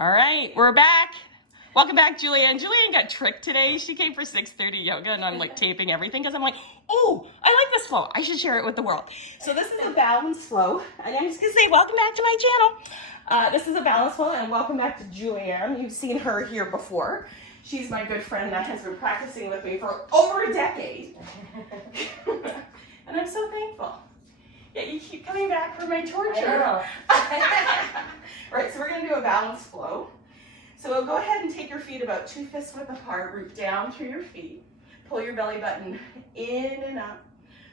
All right, we're back. Welcome back, Julianne. Julianne got tricked today. She came for 6:30 yoga, and I'm like taping everything because I'm like, oh, I like this flow. I should share it with the world. So this is a balance flow, and I'm just gonna say welcome back to my channel. This is a balance flow, and welcome back to Julianne. You've seen her here before. She's my good friend that has been practicing with me for over a decade, and I'm so thankful. Yeah, you keep coming back for my torture. Right, so we're going to do a balance flow. So we'll go ahead and take your feet about 2 fists width apart, root down through your feet. Pull your belly button in and up.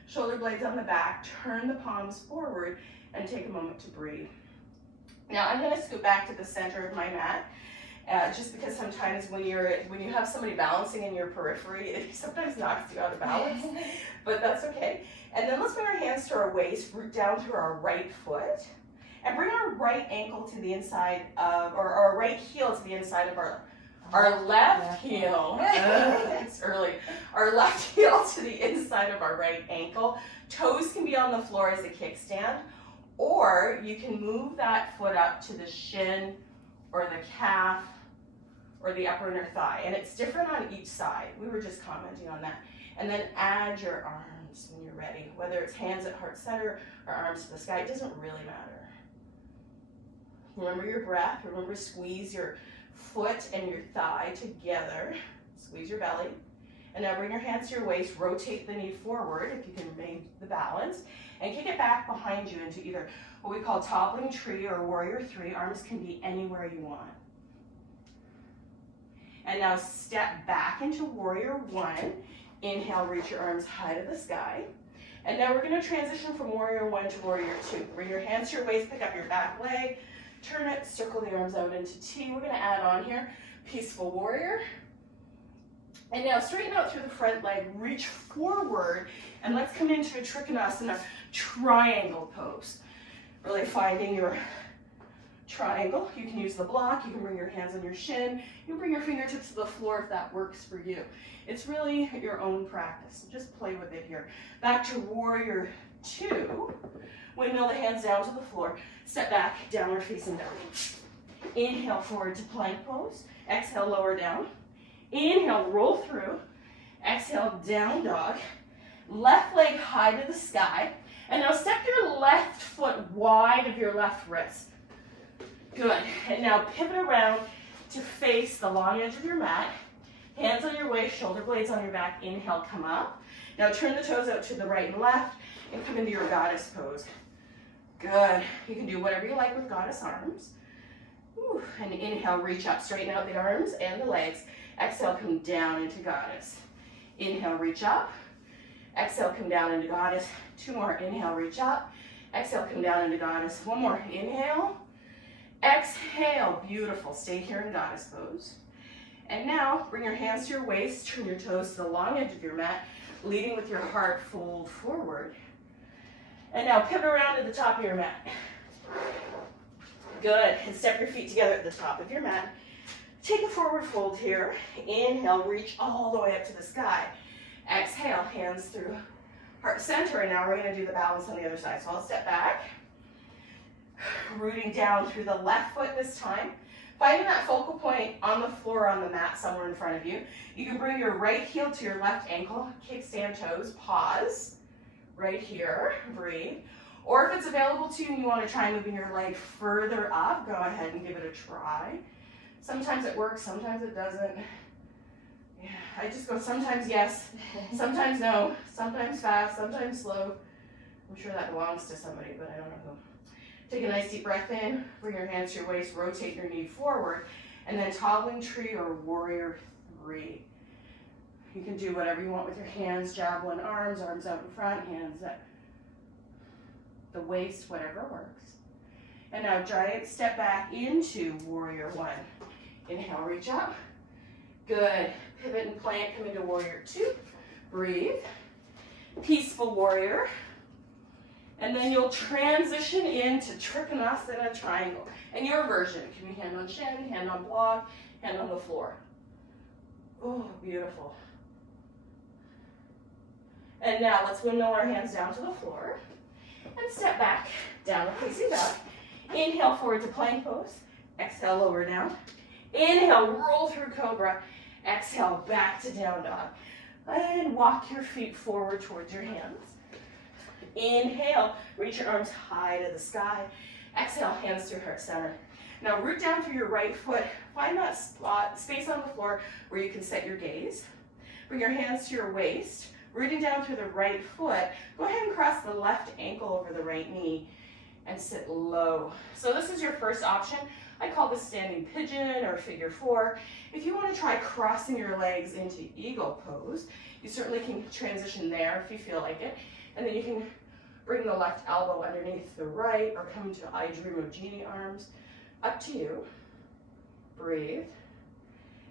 Shoulder blades on the back. Turn the palms forward and take a moment to breathe. Now I'm going to scoot back to the center of my mat. Just because sometimes when you have somebody balancing in your periphery, it sometimes knocks you out of balance, but that's okay. And then let's bring our hands to our waist, root down through our right foot, and bring our right ankle to the inside of, or our right heel to the inside of our left heel. It's early. Our left heel to the inside of our right ankle. Toes can be on the floor as a kickstand, or you can move that foot up to the shin or the calf or the upper inner thigh, and it's different on each side. We were just commenting on that. And then add your arms when you're ready, whether it's hands at heart center or arms to the sky, it doesn't really matter. Remember your breath. Remember, squeeze your foot and your thigh together. Squeeze your belly. And now bring your hands to your waist, rotate the knee forward if you can remain the balance, and kick it back behind you into either what we call toppling tree or warrior three. Arms can be anywhere you want. And now step back into warrior one. Inhale, reach your arms high to the sky. And now we're going to transition from warrior one to warrior two. Bring your hands to your waist, pick up your back leg, turn it, circle the arms out into T. We're going to add on here, peaceful warrior. And now straighten out through the front leg, reach forward, and let's come into a Trikonasana triangle pose. Really finding your triangle. You can use the block, you can bring your hands on your shin, you can bring your fingertips to the floor if that works for you. It's really your own practice. Just play with it here. Back to warrior two. Windmill the hands down to the floor. Step back, downward facing dog. Inhale forward to plank pose. Exhale, lower down. Inhale, roll through. Exhale, down dog. Left leg high to the sky. And now step your left foot wide of your left wrist. Good. And now pivot around to face the long edge of your mat. Hands on your waist, shoulder blades on your back. Inhale, come up. Now turn the toes out to the right and left and come into your goddess pose. Good. You can do whatever you like with goddess arms. Whew. And inhale, reach up, straighten out the arms and the legs. Exhale, come down into goddess. Inhale, reach up. Exhale, come down into goddess. Two more. Inhale, reach up. Exhale, come down into goddess. One more. Inhale. Exhale. Beautiful. Stay here in goddess pose. And now, bring your hands to your waist, turn your toes to the long edge of your mat, leading with your heart, fold forward. And now pivot around to the top of your mat. Good. And step your feet together at the top of your mat. Take a forward fold here. Inhale, reach all the way up to the sky. Exhale, hands through heart center. And now we're going to do the balance on the other side. So I'll step back, rooting down through the left foot this time. Finding that focal point on the floor, on the mat, somewhere in front of you. You can bring your right heel to your left ankle, kickstand toes, pause, right here, breathe. Or if it's available to you and you want to try moving your leg further up, go ahead and give it a try. Sometimes it works, sometimes it doesn't. Yeah, I just go sometimes yes, sometimes no, sometimes fast, sometimes slow. I'm sure that belongs to somebody, but I don't know who. Take a nice deep breath in, bring your hands to your waist, rotate your knee forward, and then toppling tree or warrior three. You can do whatever you want with your hands, javelin arms, arms out in front, hands at the waist, whatever works. And now giant step back into warrior one. Inhale, reach up. Good. Pivot and plank, come into warrior two. Breathe. Peaceful warrior. And then you'll transition into Trikonasana triangle. And your version, it can be hand on shin, hand on block, hand on the floor. Oh, beautiful. And now let's windmill our hands down to the floor. And step back, downward facing dog. Inhale forward to plank pose. Exhale, lower down. Inhale, roll through cobra. Exhale, back to down dog. And walk your feet forward towards your hands. Inhale, reach your arms high to the sky. Exhale, hands through heart center. Now root down through your right foot. Find that spot, space on the floor where you can set your gaze. Bring your hands to your waist. Rooting down through the right foot. Go ahead and cross the left ankle over the right knee and sit low. So this is your first option. I call this standing pigeon or figure four. If you want to try crossing your legs into eagle pose, you certainly can transition there if you feel like it. And then you can bring the left elbow underneath the right or come to I Dream of Genie arms. Up to you. Breathe.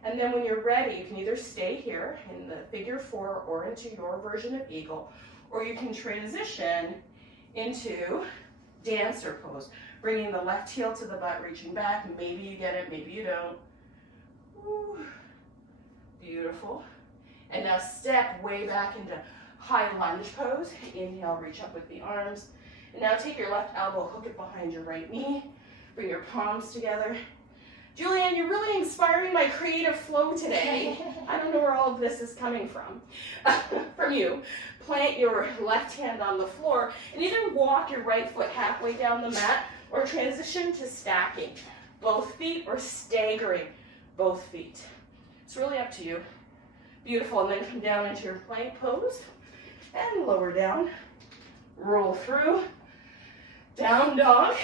And then when you're ready, you can either stay here in the figure four or into your version of eagle, or you can transition into dancer pose, bringing the left heel to the butt, reaching back. Maybe you get it, maybe you don't. Ooh, beautiful. And now step way back into high lunge pose. Inhale, reach up with the arms. And now take your left elbow, hook it behind your right knee. Bring your palms together. Julianne, you're really inspiring my creative flow today. I don't know where all of this is coming from. From you. Plant your left hand on the floor and either walk your right foot halfway down the mat or transition to stacking both feet or staggering both feet. It's really up to you. Beautiful. And then come down into your plank pose and lower down. Roll through. Down dog.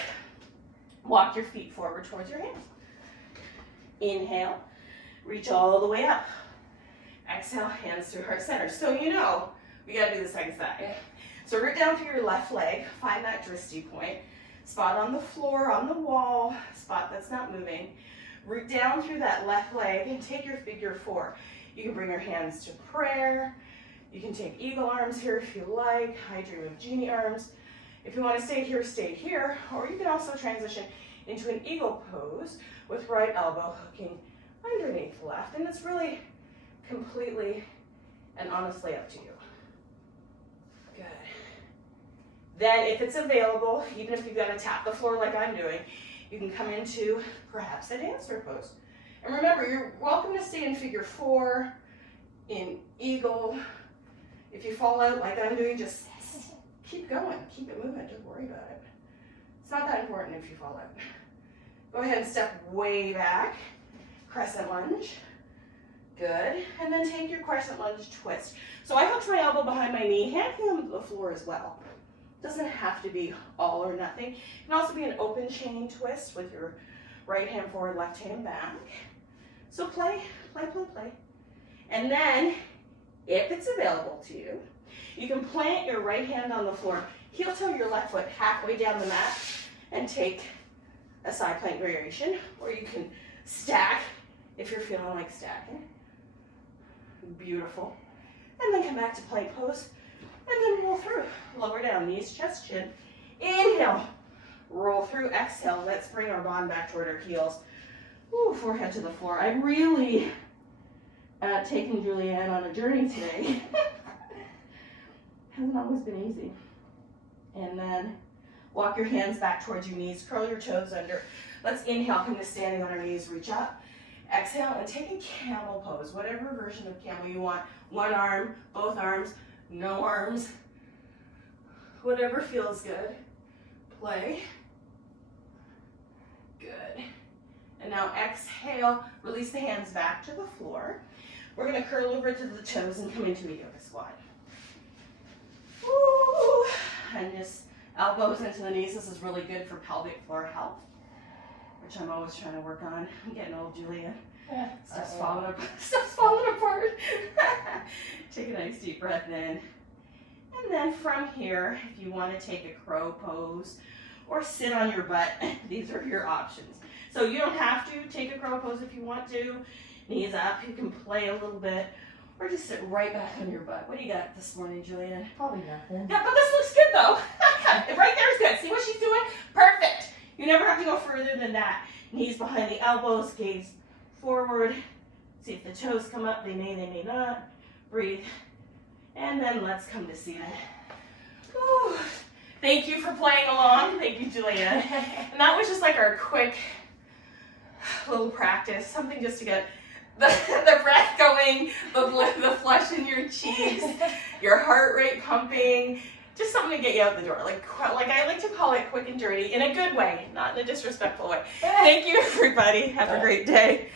Walk your feet forward towards your hands. Inhale, reach all the way up. Exhale, hands through heart center. So you know, we gotta do the second side. So root down through your left leg, find that dristy point. Spot on the floor, on the wall, spot that's not moving. Root down through that left leg and take your figure four. You can bring your hands to prayer. You can take eagle arms here if you like, I Dream of Genie arms. If you want to stay here, or you can also transition into an eagle pose with right elbow hooking underneath left. And it's really completely and honestly up to you. Good. Then if it's available, even if you've got to tap the floor like I'm doing, you can come into perhaps a dancer pose. And remember, you're welcome to stay in figure four, in eagle. If you fall out like I'm doing, just keep going, keep it moving, don't worry about it. It's not that important if you fall out. Go ahead and step way back, crescent lunge. Good, and then take your crescent lunge twist. So I hooked my elbow behind my knee, hand on the floor as well. Doesn't have to be all or nothing. It can also be an open chain twist with your right hand forward, left hand back. So play. And then, if it's available to you, you can plant your right hand on the floor, heel toe your left foot halfway down the mat, and take a side plank variation, or you can stack if you're feeling like stacking. Beautiful. And then come back to plank pose, and then roll through. Lower down, knees, chest, chin. Inhale, roll through, exhale. Let's bring our bond back toward our heels. Ooh, forehead to the floor. I've really taken Julianne on a journey today. Hasn't always been easy. And then walk your hands back towards your knees, curl your toes under. Let's inhale, come to standing on our knees, reach up. Exhale and take a camel pose, whatever version of camel you want. One arm, both arms, no arms. Whatever feels good. Play. Good. And now exhale, release the hands back to the floor. We're gonna curl over to the toes and come into a yoga squat. Woo. And just elbows into the knees. This is really good for pelvic floor health, which I'm always trying to work on. I'm getting old, Julianne. Stuff's falling apart. Take a nice deep breath in. And then from here, if you want to take a crow pose or sit on your butt, these are your options. So you don't have to take a crow pose if you want to. Knees up, you can play a little bit, or just sit right back on your butt. What do you got this morning, Julianne? Probably nothing. Yeah, but this looks good though. Right there is good. See what she's doing? Perfect. You never have to go further than that. Knees behind the elbows, gaze forward. See if the toes come up. They may not. Breathe. And then let's come to seated. Whew. Thank you for playing along. Thank you, Julianne. And that was just like our quick a little practice, something just to get the breath going, the flush in your cheeks, your heart rate pumping, just something to get you out the door. Like I like to call it quick and dirty in a good way, not in a disrespectful way. Thank you, everybody. Have a great day.